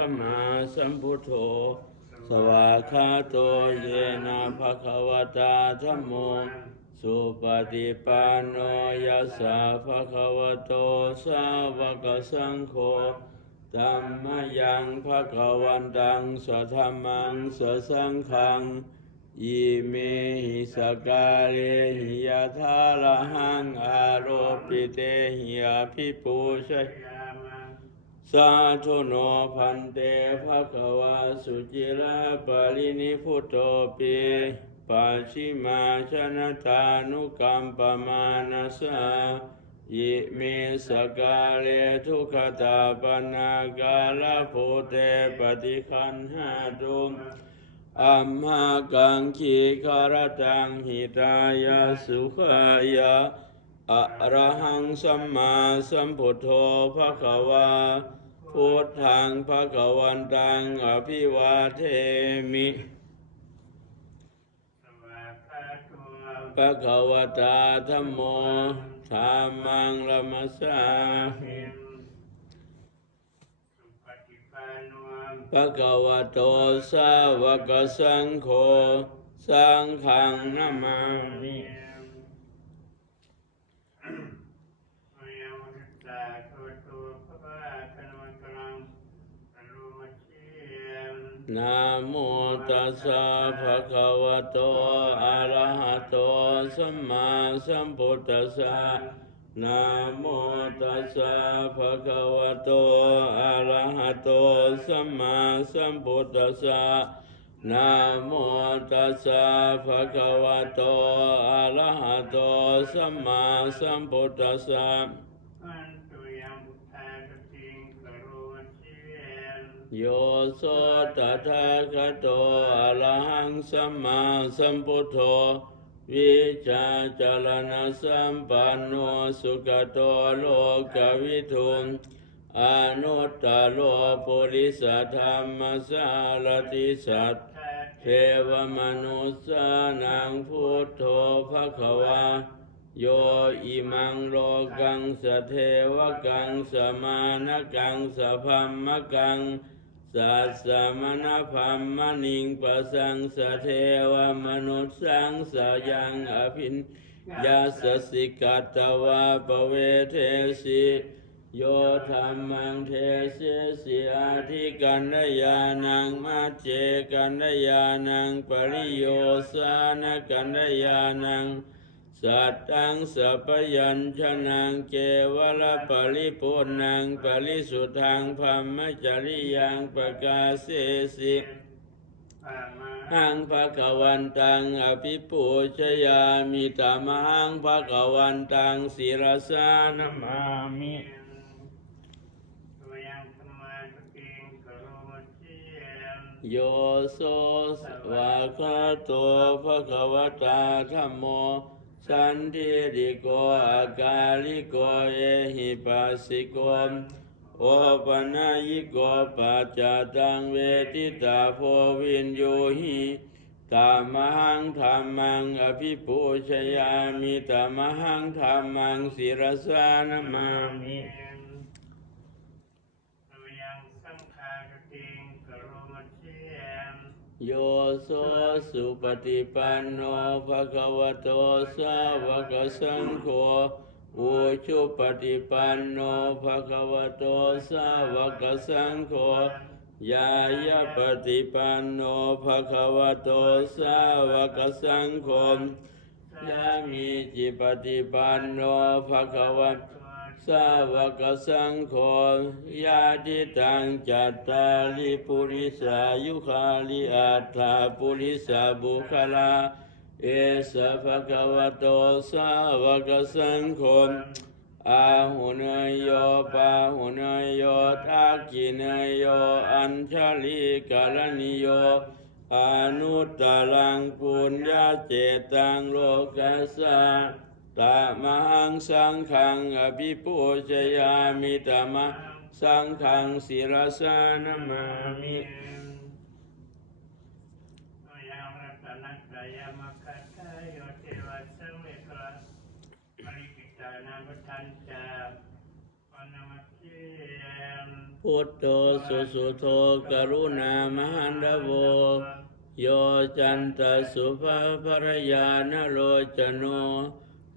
สัมมาสัมพุทโธ สวากาโตเยนะภะคะวะตาธัมโม สุปฏิปันโนยัสสะภะคะวะโต สาวกสังโฆธัมมยังภะคะวันตังสวธัมมังสสังฆังอิเมหิสกาเลหิยะทาละหังอาโรปิเตหิยาภิปูชย สาธุโนพันเตภะคะวาสุจิระปรินิพุตโตปิปัจฉิมาชนะตานุกัมปมานัสสะยิเมสกาเลทุกขตาปนากาลโพเตปฏิคันหาตุอัมหากังคีคารตังหิตายาสุขายาอะระหังสัมมาสัมพุทโธภะคะวา พุทธังภะคะวันตังอภิวาเทมิสวากขาโตภะคะวตาธัมโมธัมมังละมัสสามิสุปฏิปันโนภะคะวะโตสาวกสังโฆสังฆังนามามิ นะโมตัสสะภะคะวะโต อะระหะโต สัมมาสัมพุทธัสสะนะโมตัสสะภะคะวะโต อะระหะโต สัมมาสัมพุทธัสสะนะโมตัสสะภะคะวะโต อะระหะโต สัมมาสัมพุทธัสสะ โยโสตถาคโตอรหังสัมมาสัมพุทโธวิชาจารณสัมปันโนสุขโตโลกวิทุมอนุตตโลปุริสธรรมสารติสัตเทวมนุสานังพุทโธภควาโยอิมังโลกังสเทวกังสมาณกังสพัมมกัง สัสสมณพัมมณิงปัสสังสะเทวมนุษสังสายังอภินยาสสิกัตวาปเวเทสิโยธรรมังเทเสสิอาทิกันดยานังมัจเจกันดยานังปริโยสานกันดยานัง สัตตังสัพยัญชนะเกวลปริปุนังปริสุทธังพรหมจริยังประกาเสสิหังภะคะวันตังอภิปูชยามิตามหังภะคะวันตังศิรสานามามิโยโสสวาคาโตภะคะวตาธัมโม สันติริโกอากาลิโกเอหิปัสสิโกโอปนายิโกปัจจตังเวทิตาโพวินโยหิตามหังธรรมังอภิปูชยามิตามหังธรรมังศิรสานามามิ ตุยังสังฆาสติงกโรมัติยม โยโสสุปฏิปันโนภะคะวะโตสาวกสังโฆอุชุปฏิปันโนภะคะวะโตสาวกสังโฆยายาปฏิปันโนภะคะวะโตสาวกสังโฆยามิจิปฏิปันโนภะคะวะ สาวกสังโฆญาติตังจัตตาลิปุริสายุคาลิอัตถาปุริสาบุคลา เอสะภะคะวะโตสาวกสังโฆอาหุเนยโยปาหุเนยโยทักขิเนยโยอัญชลิกาลนิโยอนุตตรังปุญญาเจตังโลกัสสะ ตมังสังขังอภิปูชยามิตมะสังขังศิรสานามามิพุทโธสุสุโธกรุณามหันตโวโยจันตสุภาภรยานโรจโน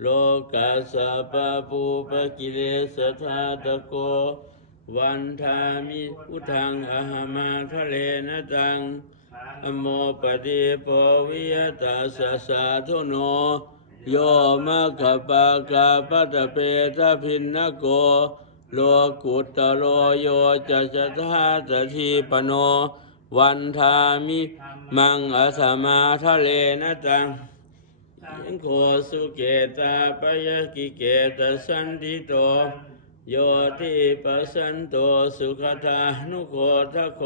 โลกัสสะปะปูปะกิเลสธาตะโก วันทามิพุทังอหมาทะเลนะตัง อโมปฏิปวิยตาสสะทุโน โยมะขปะกาปะตะเปตะพินนโก โลกุตตโลโยจะจะทาตทีปโน วันทามิมังอสมาทะเลนะตัง งโคสุเกตาปยกิเกตสันติโตโยทิปัสันโตสุขตานุโคทะโค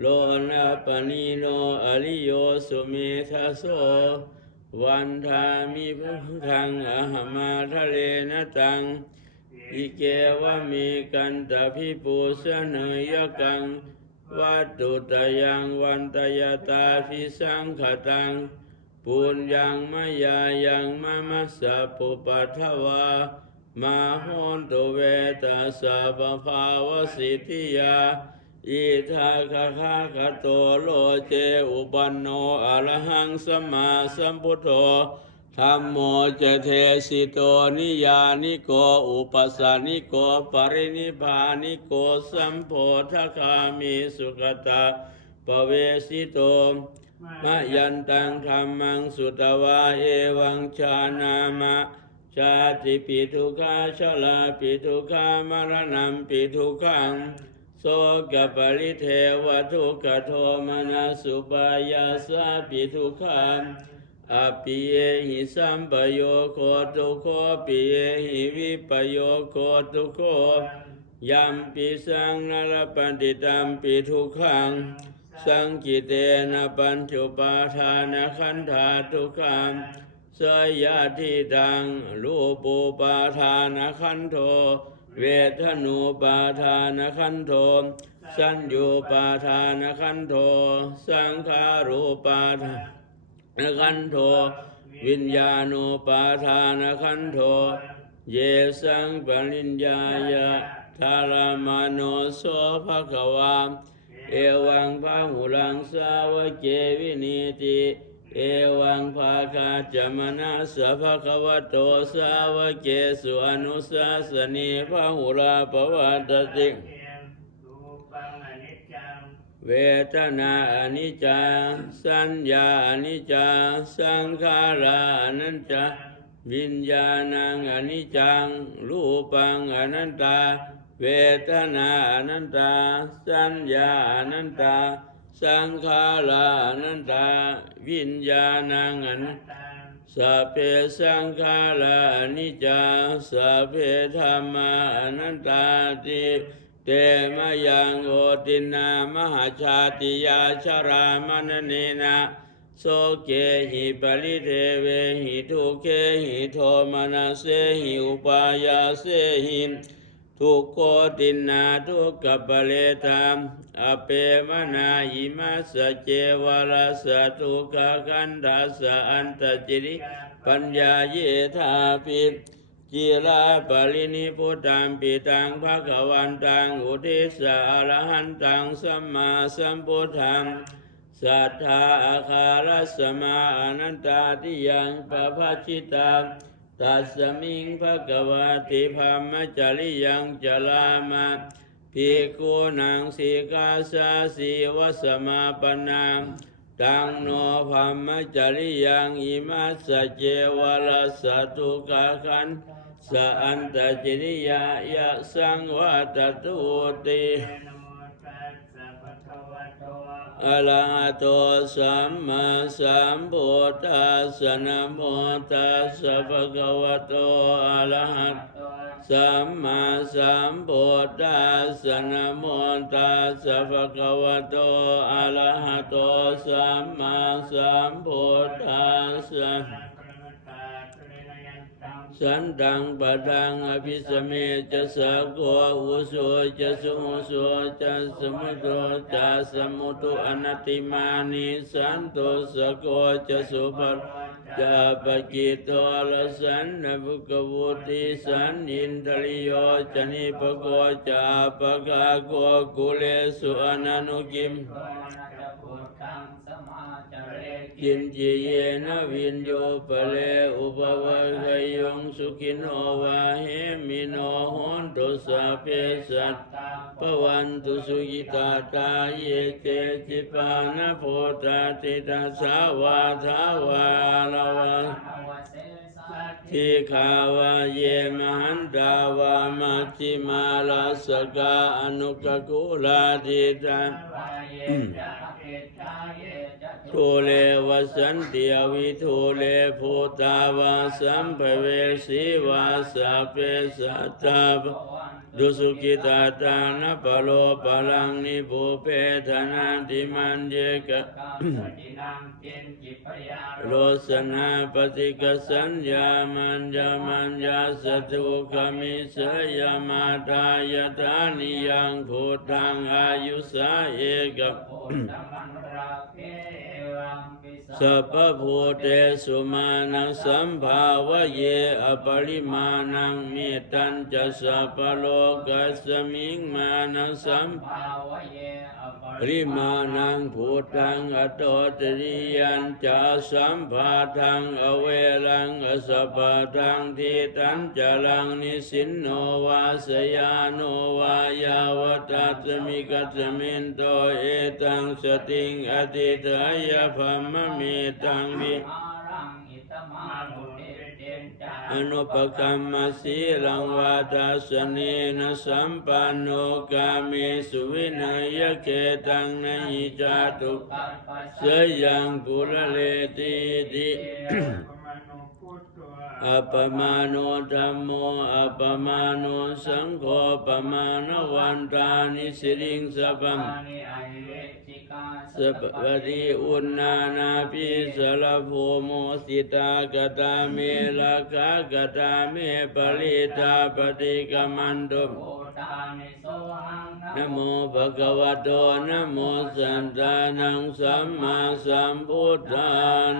โลนะปนิโนอริโยสุเมทัสโสวันทามิพุทธังอหมาทะเลนะตังอิเกวะมีกันตะพิปูสเนยกังวัตตุตยังวันตยตาพิสังขตัง ปุญญังมายายังมะมัสสะปุปัทวามาหนตุเวตัสสะปะภาวสิทธิยาอิทาคาคาคาโตโลเจอุปันโนอรหังสมาสัมพุทโธธัมโมเจเทสิโตนิยานิโกอุปัสสานิโกปรินิพานิโกสัมโพธคามิสุขตาปเวสิโต มะยันตังธรรมังสุตวาเอวังชานามะชาติปิทุกขาชลาปิทุกขามรณะปิทุกขังโสกปริเทวทุกขโทมนัสสุปายาสาปิทุขามอปิเยหิสัมปโยโคตุโคปิเยหิวิปโยโคตุโคยัมปิสังนรปันติตัมปิทุขัง สังกิเตนะปัญจุปาทานขันธาทุกขามสยาทิตังรูปูปาทานขันโท เวทนูปาทานขันโท สัญญูปาทานขันโท สังขารูปาทานขันโท วิญญาณูปาทานขันโท เยสังปริญญายะทารมโนโสภะควา เอวังพาหุลังสาวเกวินิติเอวังภาคาจมนาสะภะคะวะโตสาวเกสุอนุสาสนีพาหุลาปวัตติเทียนรูปังอนิจจังเวทนาอนิจจาสัญญาอนิจจาสังขาราอนันจจาวิญญาณังอนิจจังรูปังอนันตา เวทนาอนันตา สัญญาอนันตา สังขาราอนันตา วิญญาณังอนันตาสัพเพสังขารานิจจาสัพเพธรรมาอนัตตาติเตมยังโอตินามหาชาติยาชรามนเนนะโสเกหิปริเทเวหิทุเกหิโทมนัสเสหิอุปายาเสหิ ทุกโคตินาทุกขปเลธรรมอเปมนาอิมัสเจวรสะทุกขคันทัสสะอันตจิริปัญญาเยธาปิจิราปรินิพุตังปิตังภะคะวันตังอุทิสะอรหันตังสัมมาสัมพุทธังสัทธาอาคารัสมาอนันตาติยังปะภาชิตัง ตัสมิงภะคะวะติภามจจริยังจลามาภิกขุนังสีกาสาสีวสมาปนังตังโนภมมจริยังอิมัสเจวรัสสะทุกขคันสะอันตจริยายะสังวัตตุตินะโมตั อะระหะโตสัมมาสัมพุทธัสสะนะโมตัสสะภะคะวะโตอะระหะโตสัมมาสัมพุทธัสสะนะโมตัสสะภะคะวะโตอะระหะโตสัมมาสัมพุทธัสสะ สันตังปะทังอภิสเมจะสะโกอุโสจะสุโสจะสมุโตจะสมุตุอนัตติมานิสันโตสะโกจะสุภะจจาปกิโตละสันนภุกวุติสันอินทริโยจนิปโกจาปะกาโกกุเลสุอนันุกิม โทนัจพุทธังสมาจเร กินจิเยนะวินโยปะเลอุปวะกยงสุขิโนวาเหมินโหนตุสัพเพสัตปวันตุสุกิตาตาเยเกจิปานะโพตาติตาสาวาทาวาลาวาทิขาวาเยมหันตาวามัชฌิมาลาสกาอนุกกุลาติตา ทุเลวสันติอวิทุเลภูตาวาสัมภเวสีวาสาเปสัตตาปวัน ดุสุกิตาตานะปะโลปะลังนิภูเพธนาติมันเยกะกามสตินังเจนจิปยาโรสนาปฏิกสัญญามันยามันยาสตุขมิสยามาตายตานิยังพุทธังอายุสาเอกะโพธัมมันราเพวังปิ สัพพะภูเตสุมาณังสัมภาวะเยอปริมาณังมิตัญจะสัพพะโลกัสมิงมานังสัมภาวะเยอปริมาณังพุทธังอตตริยันจะสัมภาทังอเวลังอสปะทังทิตันจลังนิสินโนวาสยาโนวายาวตัสมิกัสมินโตเอตังสติงอติทายะพัมมมตังวิอานุเตเตนจาอนุปกัมมสีลังวาตาสเนนะสัมปันโนกาเมสุวินัยเกตังนหิจาตุปสเสยังปุระเลติติปมานุธัวอัปมาโนธัมโมอัปมาโนสังโฆปมาณวันตานิสิริงสัพพม วจิกาสัพพติอุณนานาปิสลภูโมสิตากตาเมลากากตาเมปริตาปฏิกมันตุโอตานิโสหังนะโมภะคะวะโตนะโมสันตานังสัมมาสัมพุทธา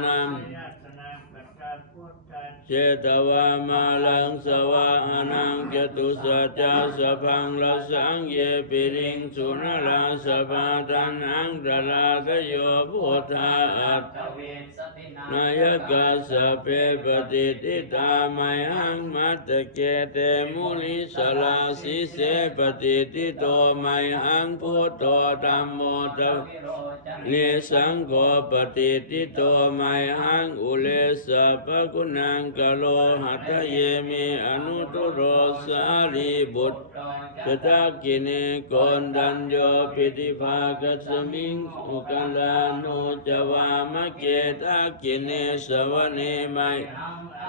นัง ญาตนาปัจจาพุทธัน เจตวามาลังสวะหนังจตุสัจจะสพังละสังเยปิริงสุนลาสภาตันังตลาทโยพุทธาอัตตเวสตินานายกาสเปปฏิทิตามัยหังมัตเกเตมุลิสลาสิเสปฏิทิโตมัยหังพุทโตธัมโมตะวิโรจนเนสังโฆปฏิทิโตมัยหังอุเลสะปะกุณังกะโลหัตเยมิอนุตุโรสารีบุตรโรจสตากิเนโกนดัญโยปิติภาคัสมิงสุกัลาโนจวามะเกตากิเนสวเนมัย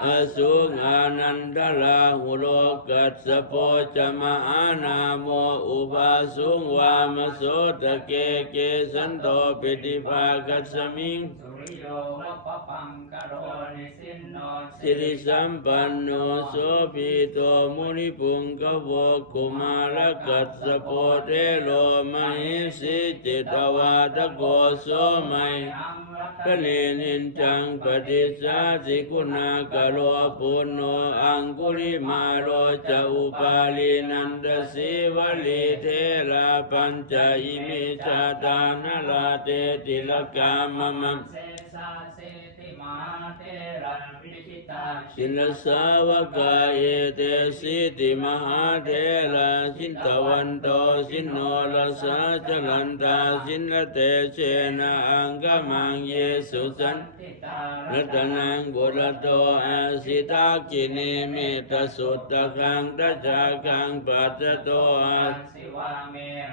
อสุอานันดลาหุโลกัสโพจมาอานาโมอุบาสุงวามโสตเกเกสันโตปิติภาคัสมิงริโยวัปปังกโรนิสินโนสิริสัมปันโนโสภิโตมุนิปุงกโวกุมารกัสสโพเทโลมหิสิจิตวาทโกโสมัยกะเลนินจังปฏิสาสิคุณากะโลปุณโนอังคุลิมาโรจะอุปาลีนันตสีวลีเทลาปัญจอิมิชาตานลาเตติลกามมังเสสาเสติม size and สินสาวกายเตสิติมหาเทระสินตวันโตสินโนลสาจลันตาสินเตเชนะอังกมังเยสุสันทิตารัตนังบุรโตอาสิตากินิมิตสุตตะคังตัจจาคังปัจจโตอา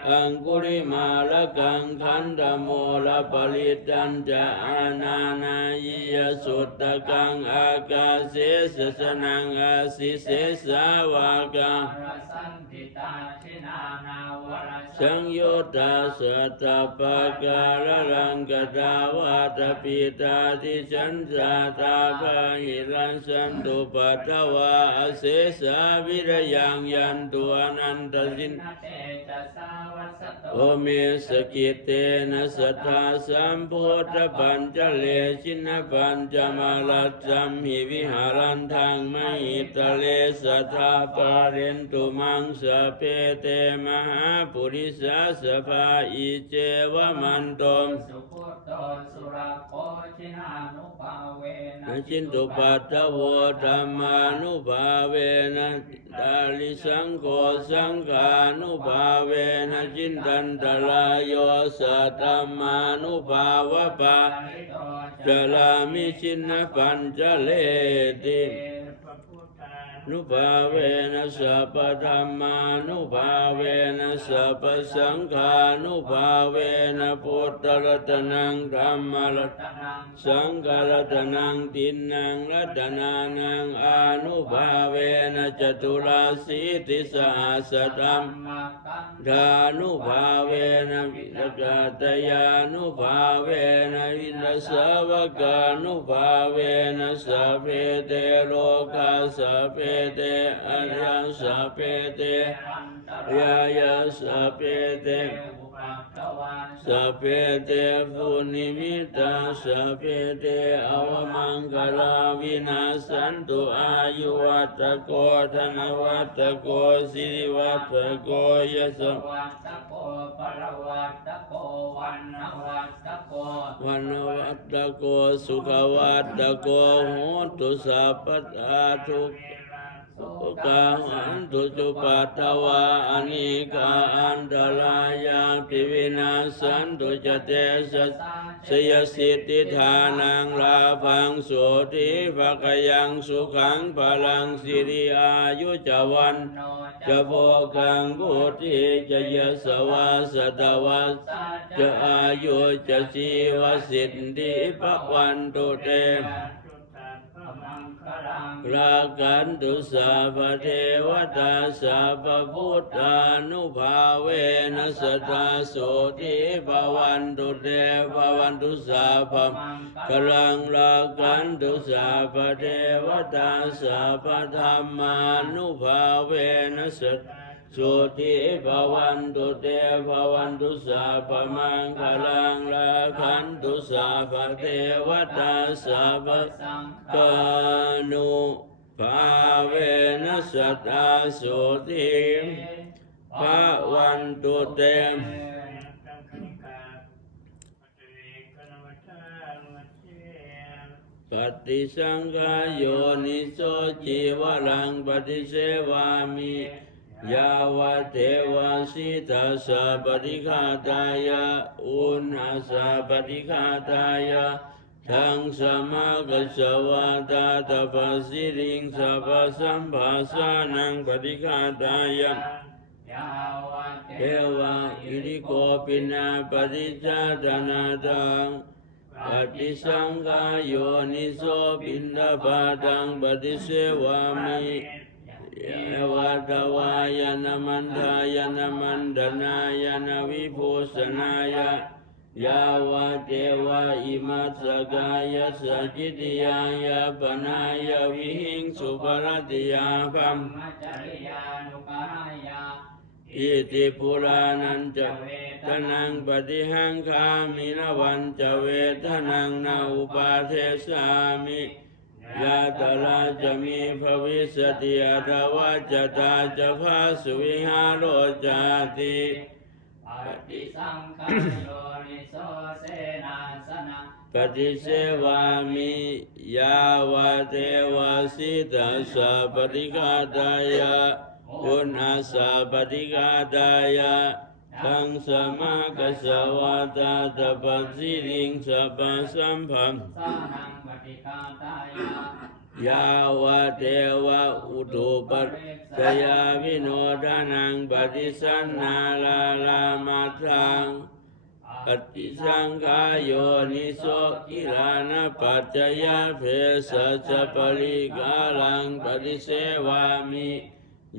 อังคุริมาลกังขันธโมลปลิตันจะอานาน สุตตะกังอากาเสสสนังอาสิเสสาวากาสันติตาชินานาวรสังโยตาสัตตปะกาลรังกตาวาตปิตาทิฉันจาตาภาหิรันสันตุปัตตวาอเสสาวิรยังยันตุอนันตสินโตโอเมสกิเตนะสัทธาสัมพุทธปัญจเลชินปัญจจมาลัจจัมหิวิหารันทังมหิตเลสัทาปาเรนตุมังสเพเตมหาปุริสาสภาอิเจวมันตมสุพุทโตสุรโคชินานุภาเวนะนจินตุปัตตโวธรรมานุภาเวนะดาลิสังโฆสังฆานุภาเวนะจินตันตรายโยสัตตมานุภาวะปาริโตจลามิชินปัญจเลติพระพุทธา นุภาเวนะสัพพธรรมานุภาเวนะสัพพสังฆานุภาเวนะพุทธรัตนังธรรมรัตนังสังฆรัตนังตินนังรัตนานังอนุภาเวนะจตุราสีติสหัสตัมมากังดานุภาเวนะวิรกาตยานุภาเวนะวิรสาวกานุภาเวนะสัพเพเตโลกาสัพเพเตอริยสัพเพเตอันตยายาสัพเพเตอุปัตตวันสัพเพเตปุนิมิตาสัพเพเตอวมังกลาวินาสันตุอายุวัตโกธนวัตโกสิริวัตโกยสวัตโกปรวัตโกวันนวัตโกวันวัตโกสุขวัตโกโหตุสัพพทาทุกสุ กาหันตุจุปัตตวาอนิกาอันตรายาปิวินาสันตุจเตสสสยสิทธิฐานังลาภังโสติภกยังสุขังพลังสิริอายุจวันโนจะโภกังบุติจะยสวาสตวัสจะอายุจะชีวสิทธิปวันตุเต รากันตุสาพเทวตาสาพพุทธานุภาเวนัสตาโสติภวันตุเตภวันตุสาพมังกลังรากันตุสาพเทวตาสาพธรรมานุภาเวนัสต สุติภวันตุเตภวันตุสาพมังคลังลาคันตุสาพเทวตาสาพสังกานุภาเวนัสตาสุติภวันตุเตปฏิสังขายโยนิโสจิวรังปฏิเสวามิ ยาวเทวาสิตาสะปฏิฆาตายะอุณาสะปฏิฆาตายะทังสมากัสวาตาตปะสิริงสัพพสัมภาสานังปฏิฆาตายะยาวเทวะอิริโกปินาปฏิจจตนาตังปฏิสังขายโยนิโสปินดาปาตังปฏิเสวามิ เยวะตวายนมันทายนมันดนายนวิภูสนายะยาวะเทวะอิมัสสกายะสจิตยายะปนายะวิหิงสุปรติยาพัมมัจจริยานุกายาอิติปุรานันจะทนังปฏิหังคามินวันจะเวทนังนาอุปาเทสามิ ยาตราจะมีภวิสติอัตวาจตาจะพาสุวิหารโรจาติปฏิสังขารโยนิโสเสนาสนะปฏิเสวามิยาวะเทวาสิตาสะปฏิฆาตายะอุณาสะปฏิฆาตายะ ทังสมากัสวาตาตปัสสิริงสัพสัมพัมสานังปฏิฆาตายะยาวะเทวะอุตุปัสยาวิโนทานังปฏิสันนาลาลามาทังปฏิสังขายโยนิโสกิลานะปัจจยาเพสัจปริกาลังปฏิเสวามิ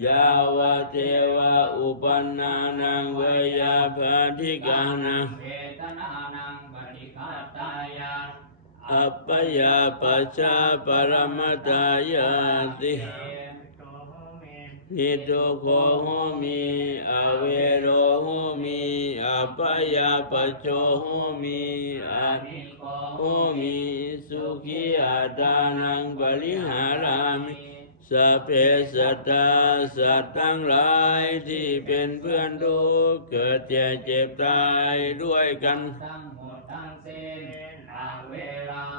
ยาวะเทวะอุปันนานังเวยาภาธิกานังเวทนานังปฏิฆาตายะออัปปยาปัจจาปรมตายาติโตโหมินิโตโคโหมิอเวโรโหมิอัปปยาปัจโจโหมิอานิโหมิสุขีอาตานังปริหารามิ สเพสัตตาสัตว์ทั้งหลายที่เป็นเพื่อนทุกเกิดแก่เจ็บตายด้วยกันทั้งหมดทั้งสิ้น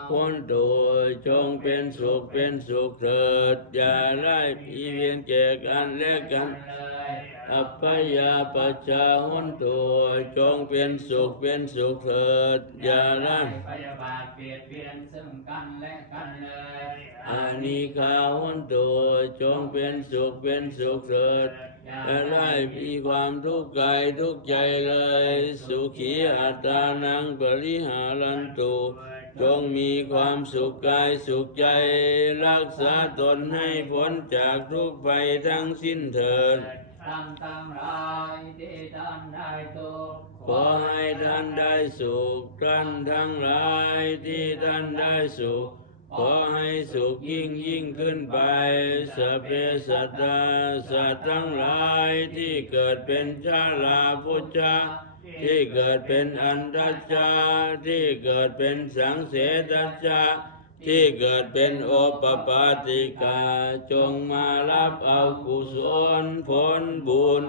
พ้นตัวจงเป็นสุขเป็นสุขเถิด อย่าได้พีเวียนแก่กันและกันเลยอัปปยาปัจจาหุนตัวจงเป็นสุขเป็นสุขเถิด อย่าได้พยาบาทเปลี่ยนเปลี่ยนซึ่งกันและกันเลยอานิคาหุนตัวจงเป็นสุขเป็นสุขเถิด อย่าได้มีความทุกข์กายทุกข์ใจเลย สุขีอัตตานังปริหารันตุจงมีความสุขกายสุขใจ รักษาตนให้พ้นจากทุกข์ภัยทั้งสิ้นเถิดตั้งตั้งรายที่ท่านได้ทุกข์ขอให้ท่านได้สุขท่านทั้งหลายที่ท่านได้สุขข อให้สุขยิ่งยิ่งขึ้นไปสเพสัตาสัตว์ทั้งหลายที่เกิดเป็นชาลาพุทธะที่เกิดเป็นอันดัจจาที่เกิดเป็นสังเสตัจจาที่เกิดเป็นโอปปาติกา จงมารับเอากุศลผลบุญ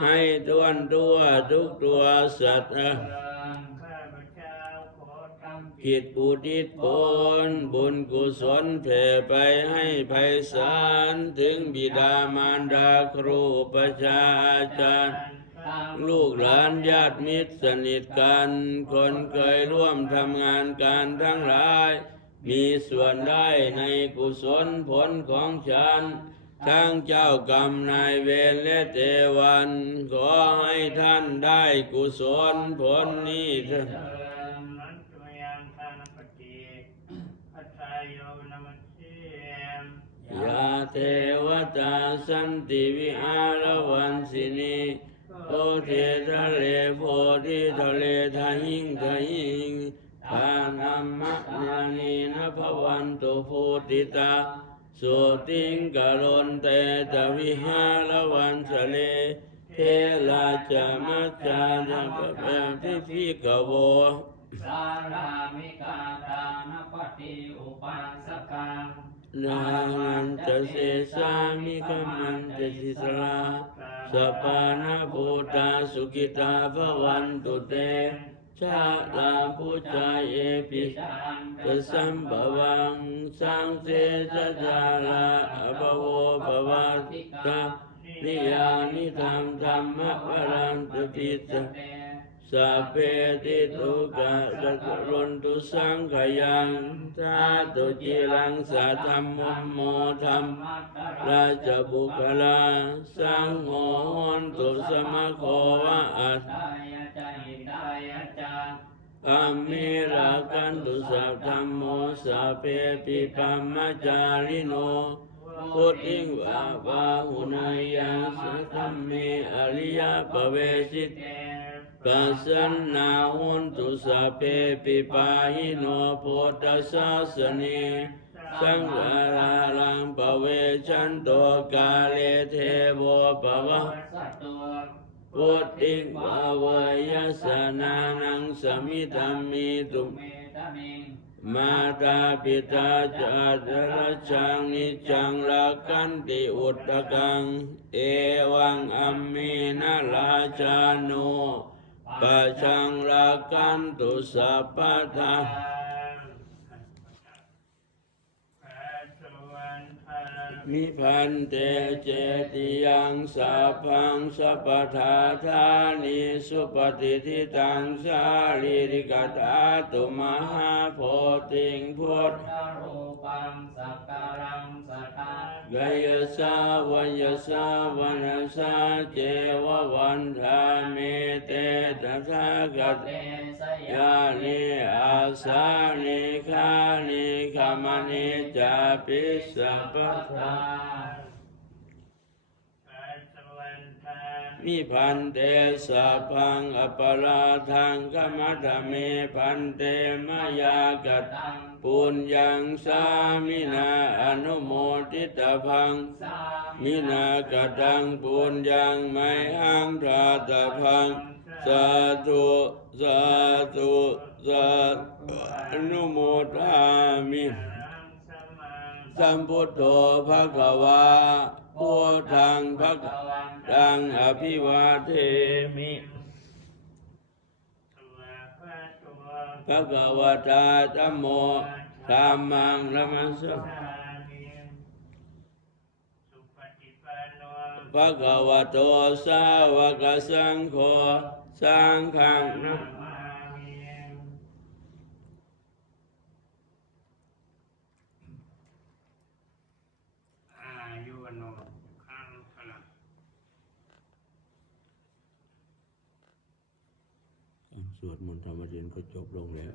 ให้ทวนตัวทุกตัวสัตว์ ทำกิจอุทิศผลบุญกุศลแผ่ไปให้ไพศาลถึงบิดามารดาครูประชาอาจารย์ลูกหลานญาติมิตรสนิทกัน คนเคยร่วมทำงานการทั้งหลาย มีส่วนได้ในกุศลผลของฉัน ทั้งเจ้ากรรมนายเวรและเทวัน ขอให้ท่านได้กุศลผลนี้เถิด นันตุยังทานปฏิปัจจายโยนมัสสิม ยาเทวตาสันติวิหารวันสินีโอเททะเลโพธิทะเลทาหิงทาหิงทานัมมะนานีนะภวันตุโพธิตาสุติงกะโรนเตตวิหารวันสะเลเทลาจามัจจานะปะเปพิพิกโวสารามิกาตานปฏิอุปัสสกัง นามันจะเสสามิกมันจะสิสลาสัปปานาภูตาสุกิตาภวันตุเตชาลาพุจาเยปิตสัมภวังสังเสสจาลาอภโวภวัติกานิยานิธรรมธรรมะวรันตุปิตะ สัพเพติทุกะสักรุนตุสังขยังทาตุจิรังสัทธรรมมโมธรรมราชบุคลาสังโฆนตุสมะโควะอัตอมิรากันตุสัพธรรมโมสัพเพปิปัมมจาริโนพุทธิงวาบาหุนายยังสัทธมเมอริยปเวสิต กัสสนาหุนตุสัพเพปิปาหิโนโพธสาสเนสังฆาราลังปเวชันโตกาเลเทโวปวะสัตตัวพุทธิวาเวยสนานังสมิธามิตุเมตมิมาตาปิตาจาจรชังนิจังลักขันติอุตตะกัง เอวังอัมมีนาลาชาโน ปัจจังรักันตุสัพพะทา มิพันเตเจติยังสัพพังสัพพทาธานิสุปฏิทิตังสาลิริกตาตุมหาโพธิงพุทธรูปังสักการังสัทธากายสาวยสาวนสาเจววันธาเมเตตถาคตเตสยานิอาสานิคานิขามนิจาปิสัพพทามิมิพันเตสัพพังอปราทังกมัตเมพันเตมายากตังปุญญังสามินาอนุโมทิตาพังมินากตังปุญญังไมหังทาตาพังสาธุสาธุสาธุอนุโมทามิ สัมพุทโธภะคะวาพุทธังภะคะตังอภิวาเทมิภะคะวะตาธัมโมธัมมังนัมสสะภะคะวะโตสาวกสังโฆสังฆังนะ อายุวโนขังพลัง ส วดมนต์ธรรมเรียนก็จบลงแล้ว